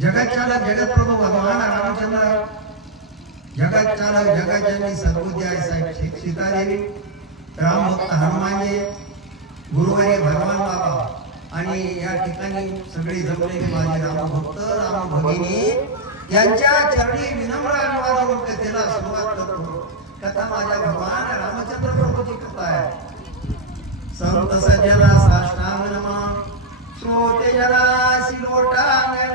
जगतचालक जगतप्रभू भगवान रामचंद्र, जगतचालक जगतजननी सद्बुद्धी आई साहेब सीतादेवी, रामभक्त हनुमानजी, गुरुवारी भगवान बाबा आणि या ठिकाणी सगळी जमलेली माझे रामभक्त राम भगिनी यांच्या चरणी विनम्र अभिवादन कथेला सुरुवात करतो। कथा माझ्या भगवान रामचंद्र प्रभूची कथा आहे। संत सज्जना साष्टांग नमः, श्रोते जना सिलोटांगणे,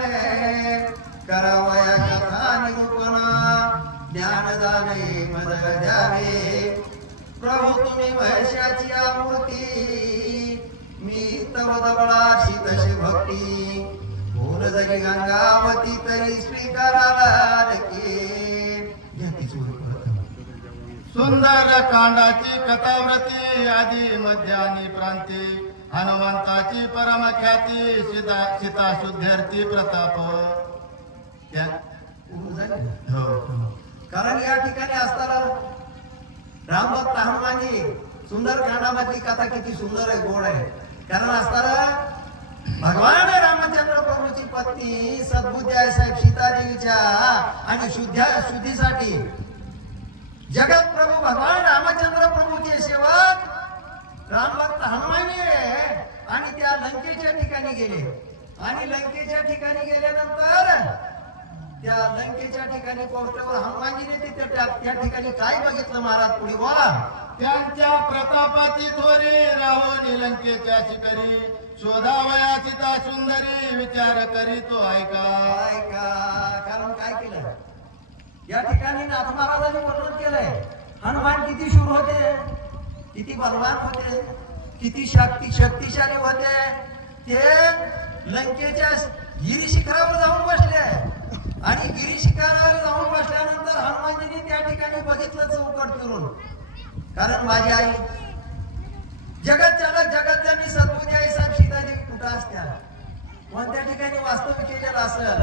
करावया कथा निरूपणा, ज्ञानदाने मद द्यावे। प्रभू तुम्ही महिषाची मूर्ती, मी तव दबळाशी तशी भक्ती, बोल जरी गंगावती तरी स्वीकाराला नक्की। सुंदर कांडाची कथाव्रती, आदी मध्यानी प्रांती, हनुमंताची परम ख्याती, सीता शुद्ध्यर्थी प्रताप। कारण या ठिकाणी असताना रामभक्त हनुमानजी सुंदर कांडामधली कथा किती सुंदर आहे, गोड आहे। कारण असताना भगवान रामचंद्र प्रभूची पत्नी सद्बुद्धी आई साहेब सीतादेवीच्या आणि शुद्धीसाठी जगत प्रभू भगवान रामचंद्र प्रभूचे सेवक रामभक्त हनुमानजी आणि त्या लंकेच्या ठिकाणी गेले। आणि लंकेच्या ठिकाणी गेल्यानंतर त्या लंकेच्या ठिकाणी पोहोचल्यावर हनुमानजीने तिथे त्या ठिकाणी काय बघितलं महाराज पुढे बोला। त्यांच्या प्रतापाची थोरी, राहून लंकेच्या शिखरी, शोधावया सीता सुंदरी, विचार करी तो ऐका। कारण काय केलं या ठिकाणी नाथ महाराजांनी वर्णन केलंय। हनुमान किती शूर होते, किती बलवान होते, किती शक्तिशाली होते। ते लंकेच्या गिरी शिखरावर जाऊन बसले आणि गिरी शिखरावर जाऊन बसल्यानंतर हनुमानजींनी त्या ठिकाणी बघितलं चौकट फिरून। कारण माझी आई जगतचालक जगतजननी सद्बुद्धी आई साहेब सीतादेवी कुठं असत्या, कोणत्या ठिकाणी वास्तव्य केलेलं असेल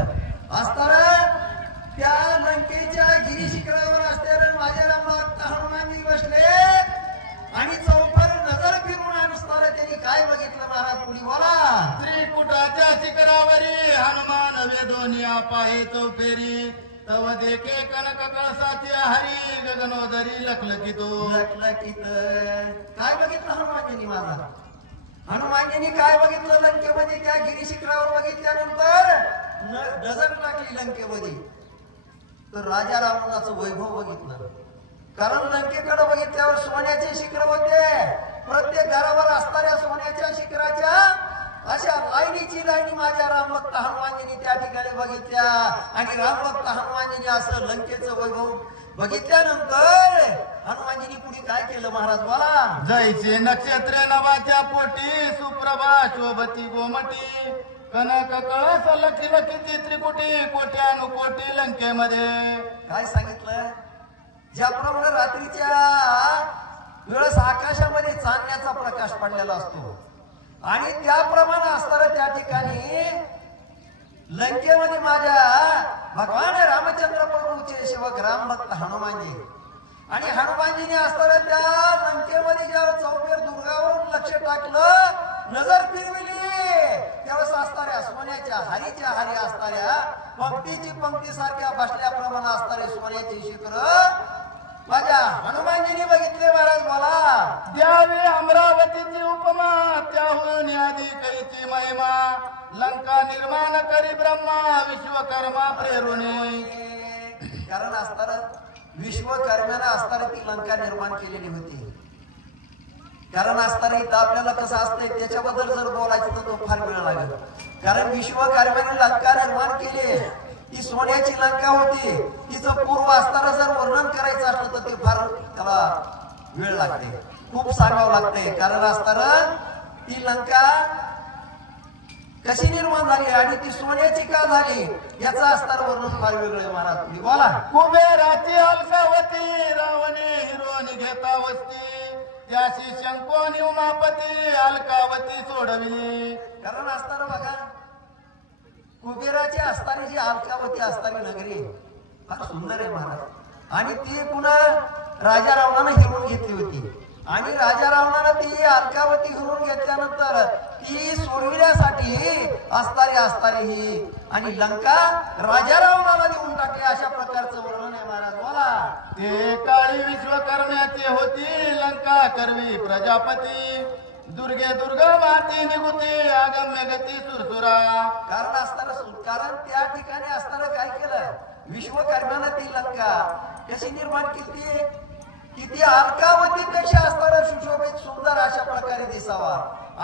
असताना त्या लंकेच्या गिरी शिखरावर असणारे माझे रामभक्त हनुमानजी बसले आणि चौफर नजर फिरून असताना त्यांनी काय बघितलं महाराज पुढे बोला। त्रिकुटाच्या शिखरावरी हनुमान वेदोनिया पाहे चौफेरी, तव देखे कनक कळसाचे हरी, गगनोदरी लखलखितो। काय बघितलं हनुमानजींनी माझा, हनुमानजींनी काय बघितलं लंकेमध्ये त्या गिरी शिखरावर बघितल्यानंतर नजर टाकली लंकेमध्ये तर राजा रावणाचं वैभव बघितलं। कारण लंकेकडे बघितल्यावर सोन्याचे शिखर होते, प्रत्येक घरावर असणाऱ्या सोन्याच्या शिखराच्या अशा लाईनीची लाईनी माझ्या रामभक्त हनुमानजींनी त्या ठिकाणी बघितल्या। आणि रामभक्त हनुमानजींनी असं लंकेचं वैभव बघितल्यानंतर हनुमानजींनी पुढे काय केलं महाराज बोला। जैसे नक्षत्र नवाच्या पोटी, सुप्रभा शोभती गोमटी, कनक कळस लखलखिती त्रिकुटी, कोट्यानुकोटी लंकेमध्ये। काय सांगितलं, ज्याप्रमाणे रात्रीच्या वेळेस आकाशामध्ये चांदण्याचा प्रकाश पडलेला असतो आणि त्याप्रमाणे असताना त्या ठिकाणी लंकेमध्ये माझ्या भगवान रामचंद्र प्रभूचे सेवक रामभक्त हनुमानजी आणि हनुमानजीने असताना त्या लंकेमध्ये जेव्हा चौफेर दुर्गावरून लक्ष टाकलं, नजर फिरविली, त्यावेळेस असणाऱ्या सोन्याच्या हरीच्या हरी असणाऱ्या पंक्तीची पंक्ती सारख्या बसल्याप्रमाणे असणारे सोन्याचे शिखर माझ्या हनुमानजींनी बघितले महाराज बोला। द्यावी अमरावतीची उपमा, त्याहून आधी करीची महिमा, लंका निर्माण करी ब्रह्मा, विश्वकर्मा प्रेरुणी। कारण असताना विश्वकर्म्याने असताना ती लंका निर्माण केलेली होती। कारण असताना इथं आपल्याला कसं असतंय त्याच्याबद्दल जर बोलायचं तर तो फार वेळ लागेल। कारण विश्वकर्म्याने लंका निर्माण केली, ती सोन्याची लंका होती, तिचं पूर्व असताना जर वर्णन करायचं असलं तर ते फार त्याला वेळ लागते, खूप सांगावं लागते। कारण असताना ती लंका कशी निर्माण झाली आणि ती सोन्याची का झाली याचं असताना वर्णन फार वेगळं आहे महाराज तुम्ही बोला। कुबेराची अलकावती, रावणे हिरोनी घेता वस्ती, त्याशी शंकोनी उमापती, अलकावती सोडविली। कारण असताना बघा कुबेराची असताना जी अलकावती असताना नगरी फार सुंदर आहे महाराज आणि ती पुन्हा राजा रावणाने हिरवून घेतली होती आणि राजा रावणानं ती अलकावती घेऊन घेतल्यानंतर ती सोडविण्यासाठी असतारी ही आणि लंका राजा रावणाला देऊन टाकली, अशा प्रकारचं वर्णन आहे महाराज. बोला. ते काळी विश्वकर्म्याची होती लंका करवी प्रजापती, दुर्गे दुर्गा माती निगुती आगम्य गती सुरसुरा. कारण त्या ठिकाणी असताना काय केलं, विश्वकर्म्यानं ती लंका कशी निर्माण केली की ती अलकावतीपेक्षा असताना सुशोभित सुंदर अशा प्रकारे दिसावा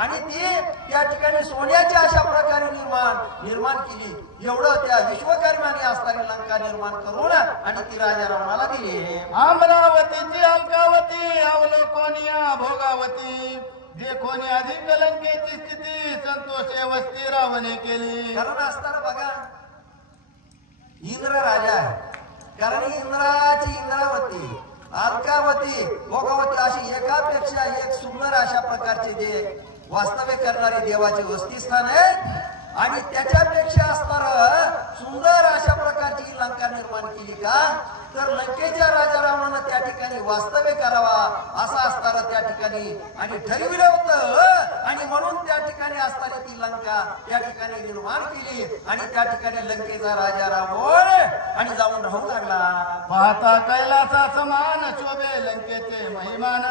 आणि ती त्या ठिकाणी सोन्याच्या अशा प्रकारे निर्माण केली. एवढं त्या विश्वकर्म्याने असताना लंका निर्माण करून आणि ती राजा रावणाला दिली. अमरावतीची अलकावती अवलोकनिया भोगावती, देखोनी अधिक लंकेची स्थिती संतोषे वस्ती रावणे केली. कारण असताना बघा इंद्र राजा आहे, कारण इंद्राची इंद्रावती अलकावती भोगावती अशी एकापेक्षा एक सुंदर अशा प्रकारचे जे वास्तव्य करणारे देवाचे वस्तीस्थान आहे आणि त्याच्यापेक्षा असणारं सुंदर अशा प्रकारची लंका निर्माण केली का, तर लंकेच्या राजा रावणानं त्या ठिकाणी वास्तव्य करावा असं असताना त्या ठिकाणी आणि ठरविलं होतं आणि म्हणून त्या ठिकाणी असताना ती लंका त्या ठिकाणी निर्माण केली आणि त्या ठिकाणी लंकेचा राजा रावण आणि जाऊन राहू लागला. पाहता कैलासा समान शोभे लंकेचे महिमान,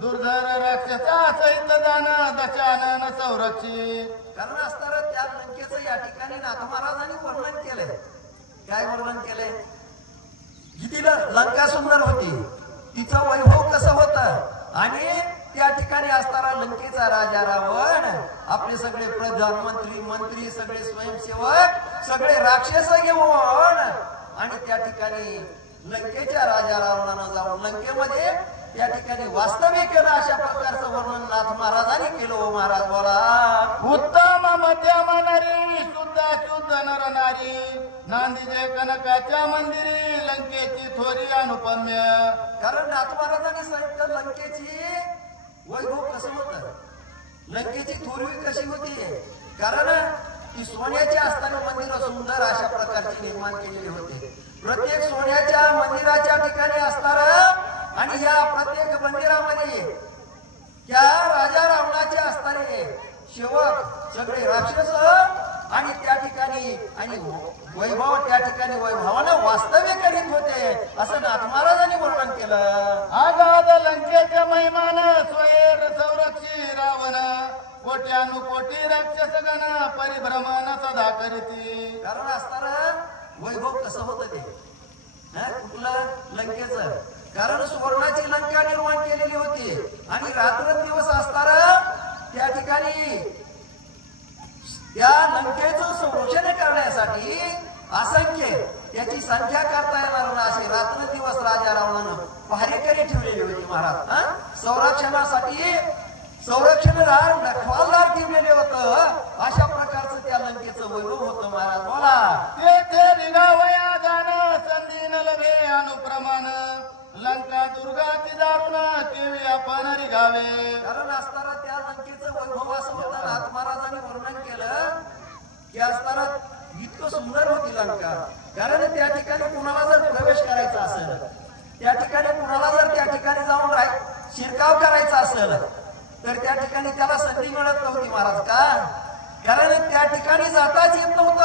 दुर्धर राक्षसा सहित दान दशानन संरक्षित. कारण असताना त्या लंकेचं या ठिकाणी नाथ महाराजांनी वर्णन केलंय. काय वर्णन केलंय, किती लंका सुंदर होती, तिचं वैभव कसं होतं आणि त्या ठिकाणी असताना लंकेचा राजा रावण आपले सगळे प्रधानमंत्री मंत्री सगळे स्वयंसेवक सगळे राक्षस घेऊन आणि त्या ठिकाणी लंकेच्या राजा रावणानं जाऊन लंकेमध्ये त्या ठिकाणी वास्तव्य केलं, अशा प्रकारचं वर्णन नाथ महाराजांनी केलं. महाराज बोला. उत्तम मध्यम नरी शुद्ध शुद्ध नर नारी, नांदीजे कनकाच्या मंदिरी लंकेची थोरी अनुपम्य. कारण नाथ महाराजांनी सांगितलं लंकेची वैभव कसं होतं, लंकेची थोरवी कशी होती, कारण ती सोन्याची असताना मंदिर सुंदर अशा प्रकारची निर्माण केलेली होते. प्रत्येक सोन्याच्या मंदिराच्या ठिकाणी असणारं आणि या प्रत्येक मंदिरामध्ये त्या राजा रावणाचे असणारे सेवक सगळे राक्षस आणि त्या ठिकाणी आणि वैभव त्या ठिकाणी वैभवानं वास्तव्य करीत होते असं नाथ महाराजांनी वर्णन केलं. आगाध लंकेच्या महिमान स्वैर संरक्षी रावण, कोट्यानुकोटी राक्षस गण परिभ्रमण सदा करीती. कारण असताना वैभव कसं होतं ते कुठलं लंकेचं, कारण सुवर्णाची लंका निर्माण केलेली होती आणि रात्रंदिवस असताना त्या ठिकाणी त्या लंकेचं संरक्षण करण्यासाठी असंख्य त्याची संख्या करता येणार ना असे रात्रंदिवस राजा रावणानं पहारेकरी ठेवलेली होती. महाराज संरक्षणासाठी संरक्षणदार रखवालदार ठेवलेले होतं, अशा प्रकारचं त्या लंकेचं वैभव होतं. महाराज बोला. तेथे निघावया जाण संधी न लभे अनुप्रमाण, लंका दुर्गाची दारुण केवी आपण निघावे. कारण असताना त्या लंकेचं वैभव असं होतं, नाथ महाराजांनी वर्णन केलं की असताना इतकं सुंदर होती लंका. कारण त्या ठिकाणी कुणाला जर प्रवेश करायचा असेल, त्या ठिकाणी कुणाला जर त्या ठिकाणी जाऊन शिरकाव करायचा असेल तर त्या ठिकाणी त्याला संधी मिळत नव्हती. महाराज का, कारण त्या ठिकाणी जाताच येत नव्हतं.